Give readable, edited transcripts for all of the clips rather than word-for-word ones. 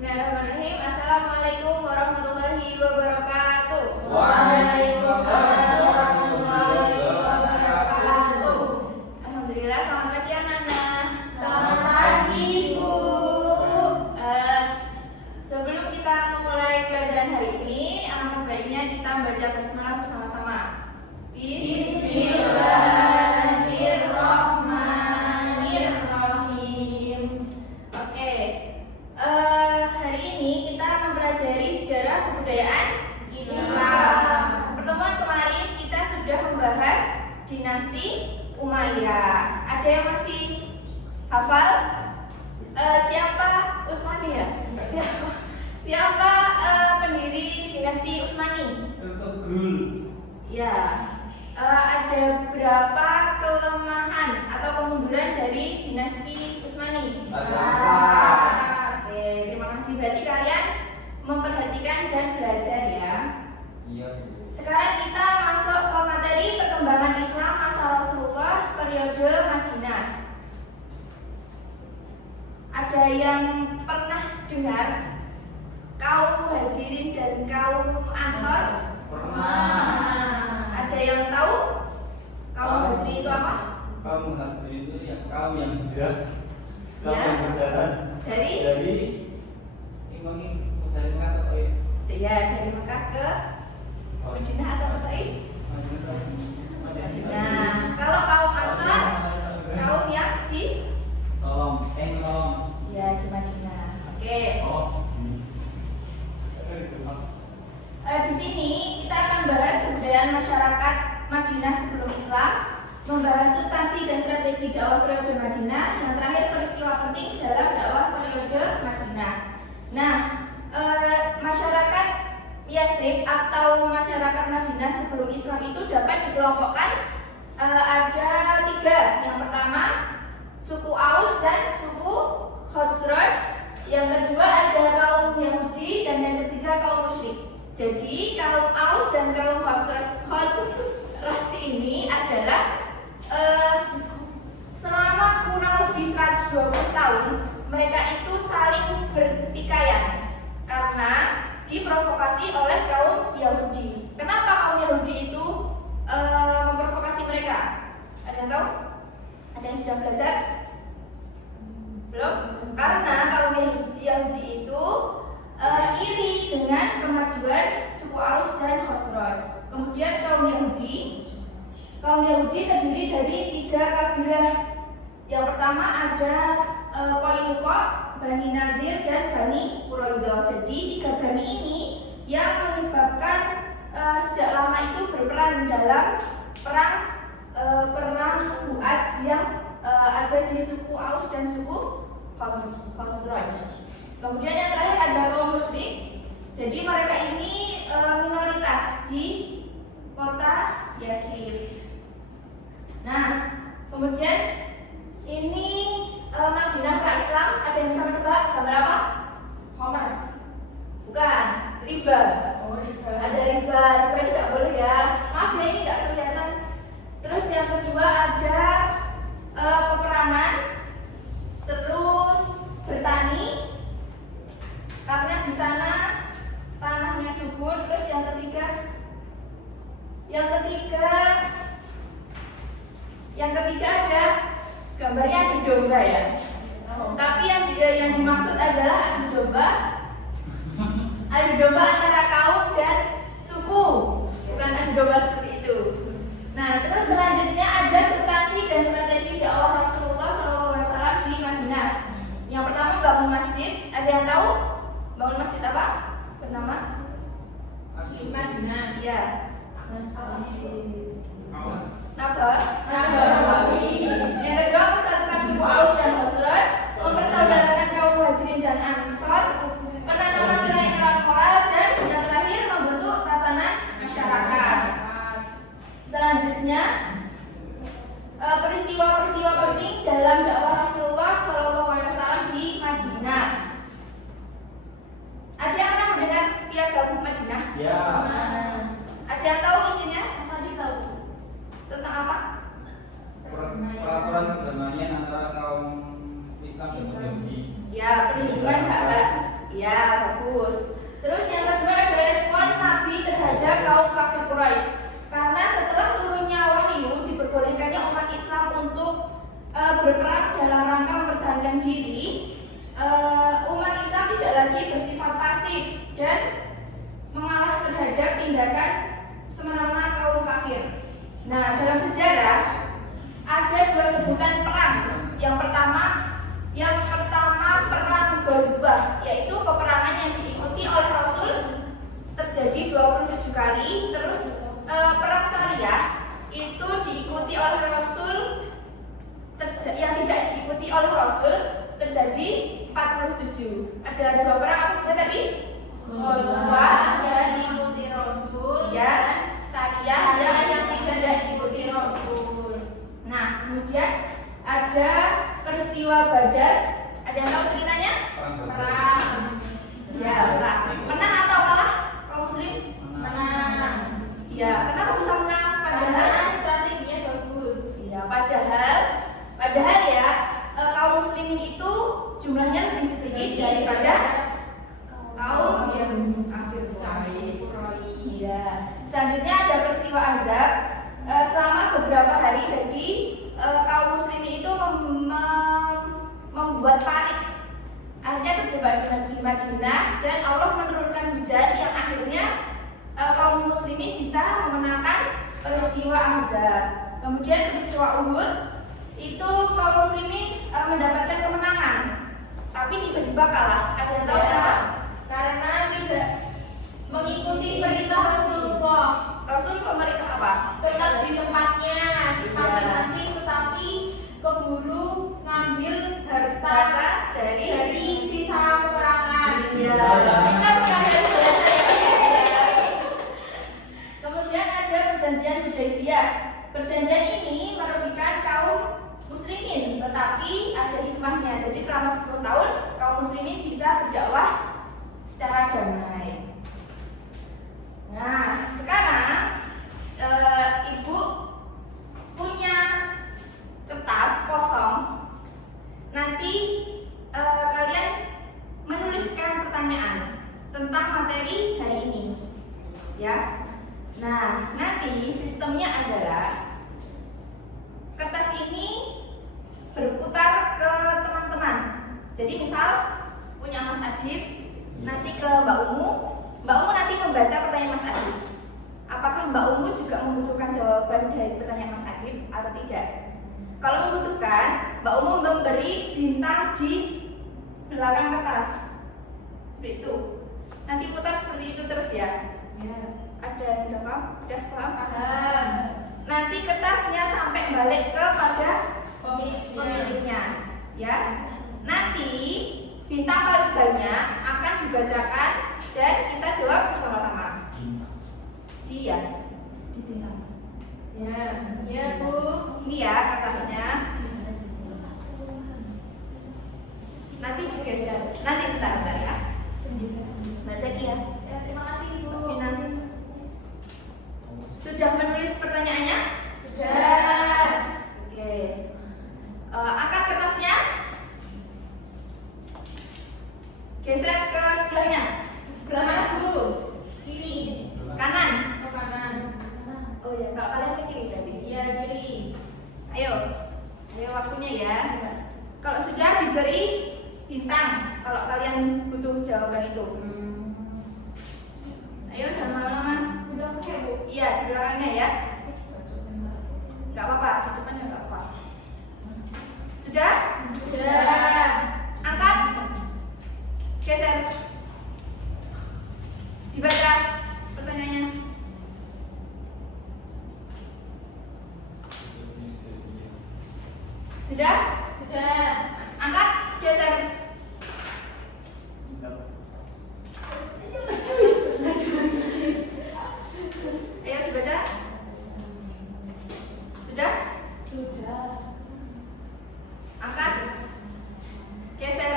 Bismillahirrahmanirrahim. Assalamualaikum warahmatullahi wabarakatuh. Waalaikumsalam warahmatullahi wabarakatuh. Alhamdulillah, selamat pagi anak-anak. Selamat pagi, Bu. Sebelum kita memulai pelajaran hari ini, alangkah baiknya kita baca basmalah bersama-sama. Bismillahirrahmanirrahim. Oke. Hari ini kita mempelajari sejarah kebudayaan Islam. Pertemuan kemarin kita sudah membahas dinasti Umayyah. Ada yang masih hafal? Siapa Utsmaniyah? Siapa pendiri dinasti Utsmani? Ertugrul. Ya. Ada berapa kelemahan atau kemunduran dari dinasti Utsmani? Ada. Oke, terima kasih. Berarti kalian memperhatikan dan belajar ya. Iya, Bu. Sekarang kita masuk ke materi perkembangan Islam masa Rasulullah periode Madinah. Ada yang pernah dengar kaum Muhajirin dan kaum Ansor? Pernah. Ada yang tahu kaum Muhajirin itu apa? Kaum Muhajirin itu ya kaum yang hijrah, kaum Ya. yang berjalan Dari dari Mekah ke Taif. ya dari Mekah ke Madinah atau ke Taif. Nah, kalau kaum Ansor, kaum yang di Tolong. ya di Madinah. Oke. Di sini kita akan bahas kebudayaan masyarakat Madinah sebelum Islam, membahas substansi dan strategi dakwah periode Madinah, yang terakhir peristiwa penting dalam dakwah periode Madinah. Nah, masyarakat Yathrib atau masyarakat Madinah sebelum Islam itu dapat dikelompokkan ada tiga. Yang pertama suku Aus dan suku Khazraj. Yang kedua ada kaum Yahudi dan yang ketiga kaum musyrik. Jadi kaum Aus dan kaum Khazraj ini adalah selama kurang lebih 120 tahun mereka itu saling bertikaian karena diprovokasi oleh kaum Yahudi. Kenapa kaum Yahudi itu memprovokasi mereka? Ada yang tahu? Ada yang sudah belajar? Belum? Karena kaum Yahudi itu iri dengan kemajuan suku Aus dan Khazraj. Kemudian kaum Yahudi terdiri dari tiga kabilah. Yang pertama ada Qainuqa, Bani Nadir dan Bani Quraidah. Jadi tiga bani ini yang menyebabkan sejak lama itu berperan dalam perang Bu'adz yang ada di suku Aus dan suku Khazraj. Kemudian yang terakhir ada kaum musyrik. Jadi mereka ini minoritas di kota Yathrib. Nah, kemudian ini Madinah pra-Islam. Ada yang bisa menebak gambar apa? Homer. Bukan, riba. Riba. Ada riba tidak boleh ya. Maaf ya, ini nggak kelihatan. Terus yang kedua ada peperangan, terus bertani karena di sana tanahnya subur. Terus yang ketiga ada gambarnya adu domba ya. Tapi yang dimaksud adalah adu domba antara kaum dan suku, bukan adu domba seperti itu. Nah, terus selanjutnya ada substansi dan strategi dakwah Rasulullah SAW di Madinah. Yang pertama bangun masjid. Ada yang tahu bangun masjid apa? Bernama? Madinah. Ya. Nabawi. Yang kedua persatukan suku Aus dan Khazraj, mempersaudarakan kaum Muhajirin dan Ansor, penanaman nilai-nilai moral, dan yang terakhir membentuk tatanan masyarakat. Selanjutnya peristiwa-peristiwa penting dalam dakwah Rasulullah SAW di Madinah. Ada yang pernah mendengar Piagam Madinah? Ya. Ada yang tahu isinya? Mas Adi tahu tentang apa? Peraturan perdamaian antara kaum Islam dan Yahudi. Ya, perlindungan hak Iya, bagus. Terus yang kedua ada respon Nabi terhadap kaum kafir Quraisy. Karena setelah turunnya wahyu, diperbolehkannya umat Islam untuk berperang dalam rangka mempertahankan diri. Umat Islam tidak lagi bersifat pasif dan mengalah terhadap tindakan semena-mena kaum kafir. Nah, dalam sejarah ada dua sebutan perang. Yang pertama perang Ghazwah, yaitu peperangan yang diikuti oleh Rasul terjadi 27 kali. Terus perang Sariyah itu diikuti oleh Rasul yang tidak diikuti oleh Rasul terjadi 47. Ada dua perang apa saja tadi? Ghazwah yang diikuti Rasul, ya, Sariyah yang tidak diikuti Rasul. Nah, kemudian ada peristiwa Badar. Ada yang tahu ceritanya? Perang. Ya, perang. Menang atau kalah kaum muslim? Menang. Ya, kenapa bisa menang? Padahal strateginya bagus. Ya, padahal ya kaum muslimin itu jumlahnya lebih sedikit daripada kaum yang kafir Quraisy. Ya. Selanjutnya ada peristiwa Ahzab. Selama beberapa hari, jadi kaum muslimin itu membuat panik. Akhirnya terjebak di Madinah dan Allah menurunkan hujan yang akhirnya kaum muslimin bisa memenangkan peristiwa Ahzab. Kemudian peristiwa Uhud itu kaum muslimin mendapatkan kemenangan, tapi tiba-tiba kalah. Ada yang tahu kenapa? Karena tidak mengikuti perintah Rasulullah. Rasul pemerintah apa? Tetap di tempatnya masing-masing, tetapi keburu ngambil harta dari sisa peperangan. Kemudian ada perjanjian Hudaybiyah. Perjanjian ini merugikan kaum muslimin, tetapi ada hikmahnya. Jadi selama 10 tahun kaum muslimin bisa berdakwah secara damai. Nah, sekarang Ibu punya kertas kosong. Nanti kalian menuliskan pertanyaan tentang materi hari ini, ya. Nah, nanti sistemnya adalah kertas ini berputar ke teman-teman. Jadi misal punya Mas Adib, nanti ke Mbak Umu nanti membaca pertanyaan Mas Adib. Apakah Mbak Umu juga membutuhkan jawaban dari pertanyaan Mas Adib atau tidak? Kalau membutuhkan, Mbak Umu memberi bintang di belakang kertas. Seperti itu. Nanti putar seperti itu terus ya. Ya. Ada yang udah paham? Udah paham? Paham. Nanti kertasnya sampai balik kepada pemiliknya. Ya. Nanti bintang paling banyak akan dibacakan dan kita jawab bersama-sama. Di bintang. Ya Bu. Ini ya kertasnya. Nanti digeser. Nanti bentar ya. Baca lagi ya. Terima kasih Bu. Nanti. Sudah menulis pertanyaannya? Sudah. Oke. Angkat kertasnya. Geser ke sebelahnya. Sebelah mana Bu? Kiri. Kanan. Oh kanan. Oh ya, kalau kalian ke kiri berarti. Iya kiri. Ayo waktunya ya. Kalau sudah diberi bintang, kalau kalian butuh jawaban itu. Ayo jangan lama-lama. Iya di belakangnya ya. Gak apa-apa, di depannya gak apa-apa. Sudah? Sudah. Angkat. Geser. Dibaca pertanyaannya. Sudah? Sudah. Angkat, geser. Ayo dibaca. Sudah? Sudah. Angkat. Geser.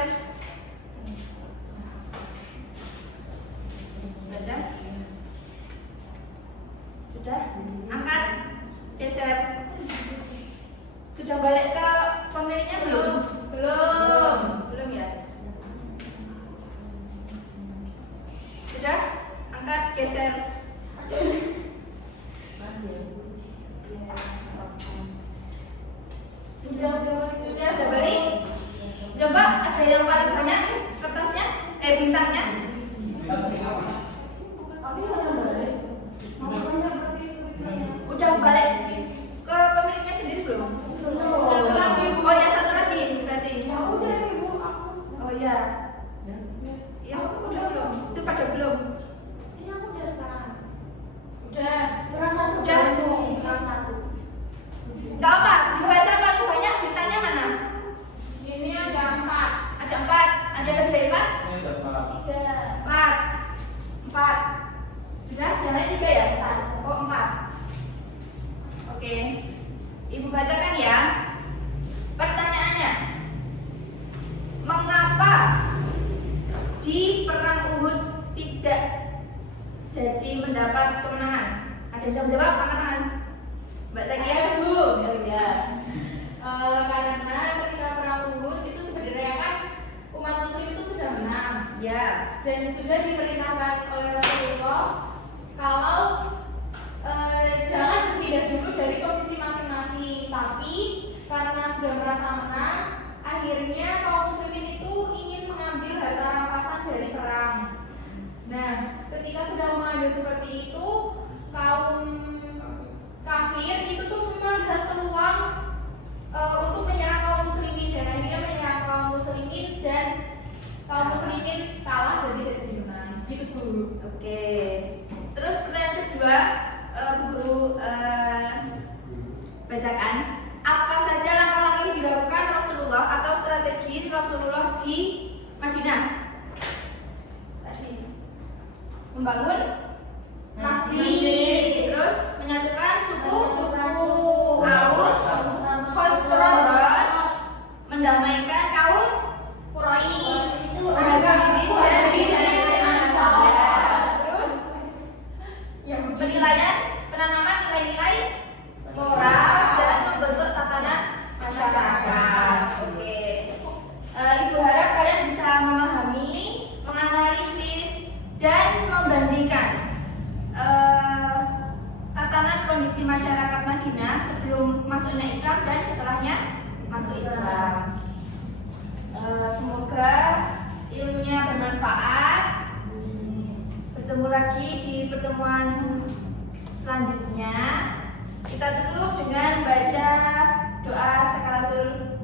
bintangnya udah balik ke pemiliknya sendiri belum? Satu lagi, Bu. Oh ya, satu lagi berarti. Ya udah Ibu, aku. Oh ya. Ya udah belum? Itu pada belum? Ini aku udah sekarang. Udah. Kurang satu. Udah. Kurang satu. Gak apa, dibaca paling banyak bintangnya mana? Ini ada 4. Ada 4. Ada lebih dari 4? Ini dapat 3. 4. 4. Sudah, yang lain 3 ya? 4. Oh 4. Oke. Ibu bacakan ya. Pertanyaannya. Mengapa di perang Uhud tidak jadi mendapat kemenangan? Ada yang bisa menjawab? Angkat tangan. Mbak Zakia. Bu. Ya. Karena ketika perang Uhud itu sebenarnya kan umat muslim itu sudah menang Ya. dan sudah diperintahkan oleh Rasulullah kalau jangan berpindah dulu dari posisi masing-masing, tapi karena sudah merasa menang, akhirnya kaum muslimin itu ingin mengambil harta rampasan dari perang. Nah, ketika sudah mengambil seperti itu, kaum kafir itu tuh cuma melihat peluang untuk menyerang kaum muslimin, dan akhirnya menyerang kaum muslimin dan kaum muslimin kalah dan tidak jadi menang. Gitu Bu. Oke. Terus pertanyaan kedua, Bu Guru bacakan. Apa saja langkah-langkah yang dilakukan Rasulullah atau strategi Rasulullah di Madinah? Tadi membangun masjid, terus menyatukan suku Aus, Khosraj, mendamaikan kaum Quraisy, Muhajirin dan Ansar. Terus yang penanaman nilai-nilai moral dan membentuk tatanan masyarakat. Oke. Ibu harap kalian bisa memahami, menganalisis dan membandingkan tatanan kondisi masyarakat Madinah sebelum masuknya Islam dan setelahnya masuk Islam. Semoga ilmunya bermanfaat. Bertemu lagi di pertemuan selanjutnya. Kita tutup dengan baca doa sakaratul